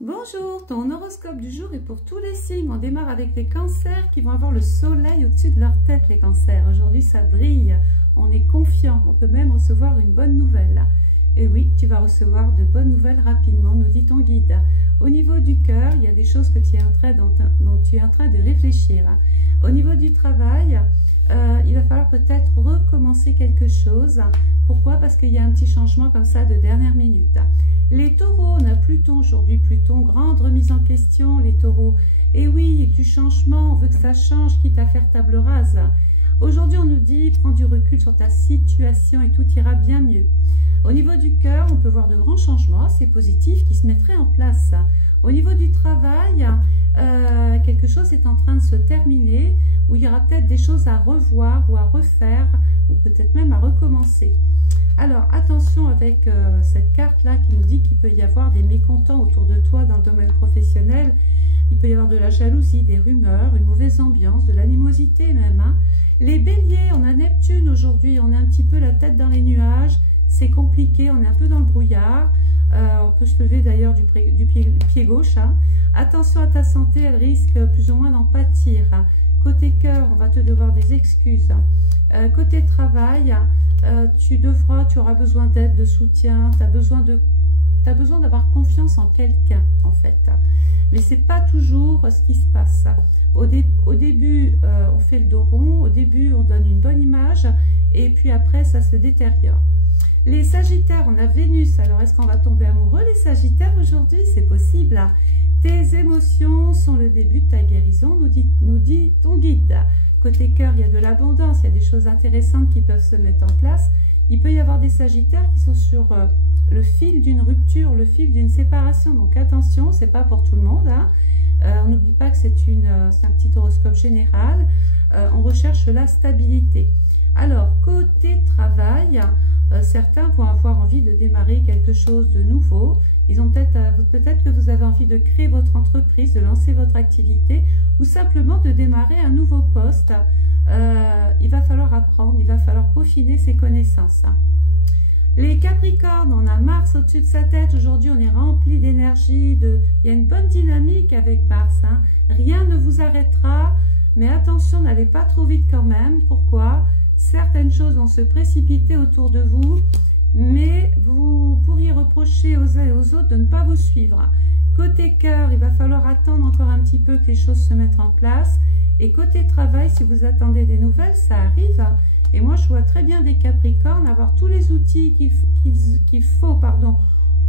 Bonjour, ton horoscope du jour est pour tous les signes. On démarre avec les cancers qui vont avoir le soleil au-dessus de leur tête, les cancers. Aujourd'hui, ça brille, on est confiant, on peut même recevoir une bonne nouvelle. Et oui, tu vas recevoir de bonnes nouvelles rapidement, nous dit ton guide. Au niveau du cœur, il y a des choses que tu es dont tu es en train de réfléchir. Au niveau du travail, il va falloir peut-être recommencer quelque chose. Pourquoi? Parce qu'il y a un petit changement comme ça de dernière minute. Les taureaux, on a Pluton aujourd'hui, Pluton, grande remise en question, les taureaux. Et oui, du changement, on veut que ça change, quitte à faire table rase. Aujourd'hui, on nous dit, prends du recul sur ta situation et tout ira bien mieux. Au niveau du cœur, on peut voir de grands changements, c'est positif, qui se mettraient en place. Au niveau du travail, quelque chose est en train de se terminer, où il y aura peut-être des choses à revoir ou à refaire, ou peut-être même à recommencer. Alors, attention avec cette carte-là qui nous dit qu'il peut y avoir des mécontents autour de toi dans le domaine professionnel. Il peut y avoir de la jalousie, des rumeurs, une mauvaise ambiance, de l'animosité même. Les béliers, on a Neptune aujourd'hui, on a un petit peu la tête dans les nuages. C'est compliqué, on est un peu dans le brouillard. On peut se lever d'ailleurs du pied gauche. Attention à ta santé, elle risque plus ou moins d'en pâtir. Côté cœur, on va te devoir des excuses. Côté travail, tu auras besoin d'aide, de soutien. Tu as besoin d'avoir confiance en quelqu'un, en fait. Mais ce n'est pas toujours ce qui se passe. Au début, on fait le dos rond. Au début, on donne une bonne image. Et puis après, ça se détériore. Les sagittaires, on a Vénus. Alors, est-ce qu'on va tomber amoureux, les sagittaires, aujourd'hui? C'est possible. Tes émotions sont le début de ta guérison, nous dit ton guide. Côté cœur, il y a de l'abondance, il y a des choses intéressantes qui peuvent se mettre en place. Il peut y avoir des sagittaires qui sont sur le fil d'une rupture, le fil d'une séparation. Donc, attention, ce n'est pas pour tout le monde. On n'oublie pas que c'est un petit horoscope général. On recherche la stabilité. Alors, côté travail, certains vont avoir envie de démarrer quelque chose de nouveau. Ils ont peut-être que vous avez envie de créer votre entreprise, de lancer votre activité ou simplement de démarrer un nouveau poste. Il va falloir apprendre, il va falloir peaufiner ses connaissances. Les Capricornes, on a Mars au-dessus de sa tête. Aujourd'hui, on est rempli d'énergie. Il y a une bonne dynamique avec Mars. Rien ne vous arrêtera, mais attention, n'allez pas trop vite quand même. Pourquoi? Certaines choses vont se précipiter autour de vous, mais vous pourriez reprocher aux uns et aux autres de ne pas vous suivre. Côté cœur, il va falloir attendre encore un petit peu que les choses se mettent en place. Et côté travail, si vous attendez des nouvelles, ça arrive. Et moi, je vois très bien des Capricornes avoir tous les outils qu'il faut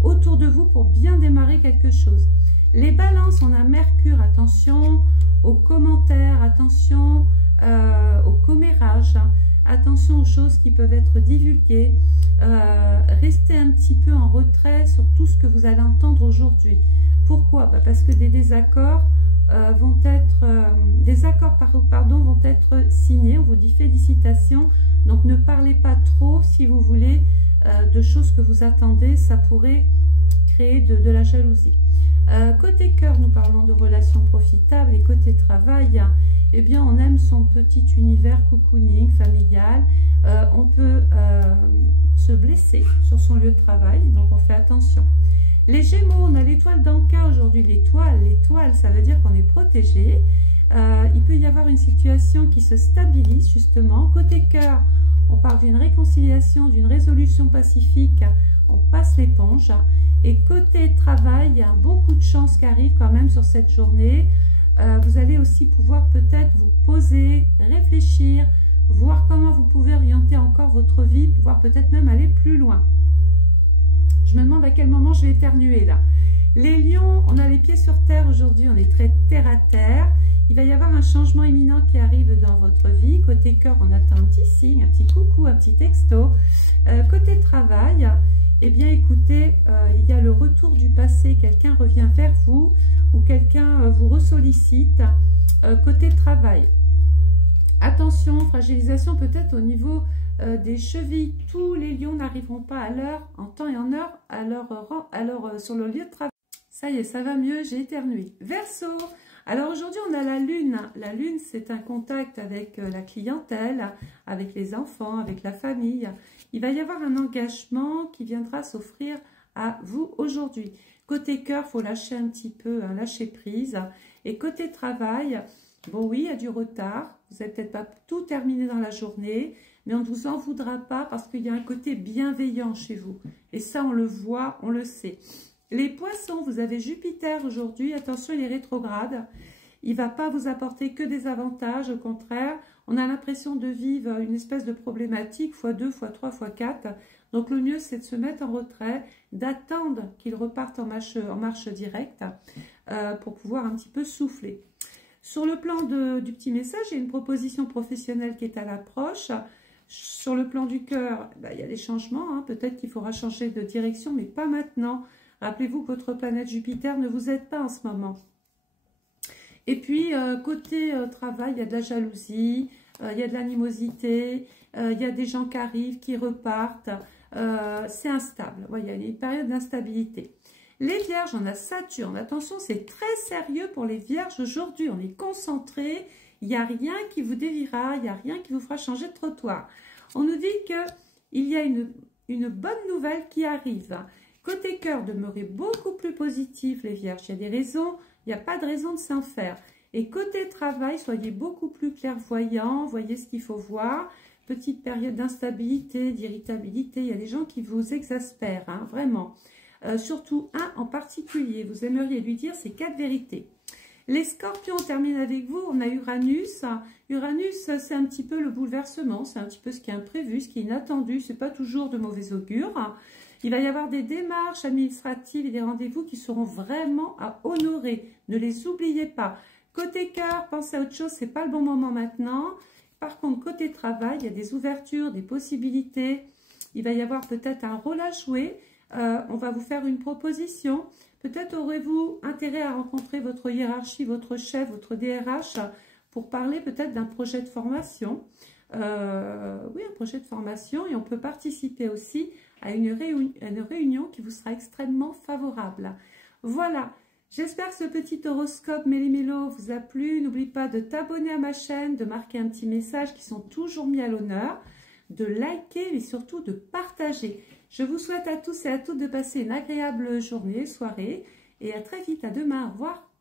autour de vous pour bien démarrer quelque chose. Les balances, on a Mercure, attention aux commentaires, attention au commérage. Attention aux choses qui peuvent être divulguées. Restez un petit peu en retrait sur tout ce que vous allez entendre aujourd'hui. Pourquoi? Parce que des désaccords vont être signés. On vous dit félicitations. Donc ne parlez pas trop, si vous voulez, de choses que vous attendez. Ça pourrait créer de la jalousie. Côté cœur, nous parlons de relations profitables. Et côté travail, eh bien, on aime son petit univers cocooning, familial. On peut se blesser sur son lieu de travail, donc on fait attention. Les Gémeaux, on a l'étoile d'Anka aujourd'hui. L'étoile, ça veut dire qu'on est protégé. Il peut y avoir une situation qui se stabilise, justement. Côté cœur, on parle d'une réconciliation, d'une résolution pacifique. On passe l'éponge. Et côté travail, il y a beaucoup de chance qui arrive quand même sur cette journée. Vous allez aussi pouvoir peut-être vous poser, réfléchir, voir comment vous pouvez orienter encore votre vie, pouvoir peut-être même aller plus loin. Je me demande à quel moment je vais éternuer là. Les lions, on a les pieds sur terre aujourd'hui, on est très terre à terre. Il va y avoir un changement imminent qui arrive dans votre vie. Côté cœur, on attend un petit signe, un petit coucou, un petit texto. Côté travail, eh bien écoutez, il y a le retour du passé, quelqu'un revient vers vous ou quelqu'un vous ressollicite. Côté travail, attention, fragilisation peut-être au niveau des chevilles. Tous les lions n'arriveront pas à l'heure, en temps et en heure, sur le lieu de travail. Ça y est, ça va mieux, j'ai éternué. Verseau, alors aujourd'hui on a la lune. La lune, c'est un contact avec la clientèle, avec les enfants, avec la famille. Il va y avoir un engagement qui viendra s'offrir à vous aujourd'hui. Côté cœur, il faut lâcher un petit peu, hein, lâcher prise. Et côté travail, bon oui, il y a du retard. Vous n'avez peut-être pas tout terminé dans la journée, mais on ne vous en voudra pas parce qu'il y a un côté bienveillant chez vous. Et ça, on le voit, on le sait. Les poissons, vous avez Jupiter aujourd'hui. Attention, il est rétrograde. Il ne va pas vous apporter que des avantages. Au contraire, on a l'impression de vivre une espèce de problématique x2, x3, x4. Donc, le mieux, c'est de se mettre en retrait, d'attendre qu'il reparte en marche directe pour pouvoir un petit peu souffler. Sur le plan du petit message, il y a une proposition professionnelle qui est à l'approche. Sur le plan du cœur, il y a des changements. Hein. Peut-être qu'il faudra changer de direction, mais pas maintenant. Rappelez-vous que votre planète Jupiter ne vous aide pas en ce moment. Et puis, côté travail, il y a de la jalousie, il y a de l'animosité, il y a des gens qui arrivent, qui repartent. C'est instable. Il y a une période d'instabilité. Les vierges, on a Saturne. Attention, c'est très sérieux pour les vierges aujourd'hui. On est concentré. Il n'y a rien qui vous déviera. Il n'y a rien qui vous fera changer de trottoir. On nous dit qu'il y a une bonne nouvelle qui arrive. Côté cœur, demeurez beaucoup plus positif, les vierges. Il y a des raisons. Il n'y a pas de raison de s'en faire. Et côté travail, soyez beaucoup plus clairvoyants. Voyez ce qu'il faut voir. Petite période d'instabilité, d'irritabilité. Il y a des gens qui vous exaspèrent, hein, vraiment. Surtout un en particulier. Vous aimeriez lui dire ces 4 vérités. Les scorpions, on termine avec vous. On a Uranus. Uranus, c'est un petit peu le bouleversement. C'est un petit peu ce qui est imprévu, ce qui est inattendu. Ce n'est pas toujours de mauvais augure. Il va y avoir des démarches administratives et des rendez-vous qui seront vraiment à honorer. Ne les oubliez pas. Côté cœur, pensez à autre chose, c'est pas le bon moment maintenant. Par contre, côté travail, il y a des ouvertures, des possibilités. Il va y avoir peut-être un rôle à jouer. On va vous faire une proposition. Peut-être aurez-vous intérêt à rencontrer votre hiérarchie, votre chef, votre DRH pour parler peut-être d'un projet de formation. Oui, un projet de formation, et on peut participer aussi à une réunion qui vous sera extrêmement favorable. Voilà, j'espère que ce petit horoscope méli-mélo vous a plu. N'oublie pas de t'abonner à ma chaîne, de marquer un petit message qui sont toujours mis à l'honneur, de liker et surtout de partager. Je vous souhaite à tous et à toutes de passer une agréable journée, soirée, et à très vite, à demain, au revoir.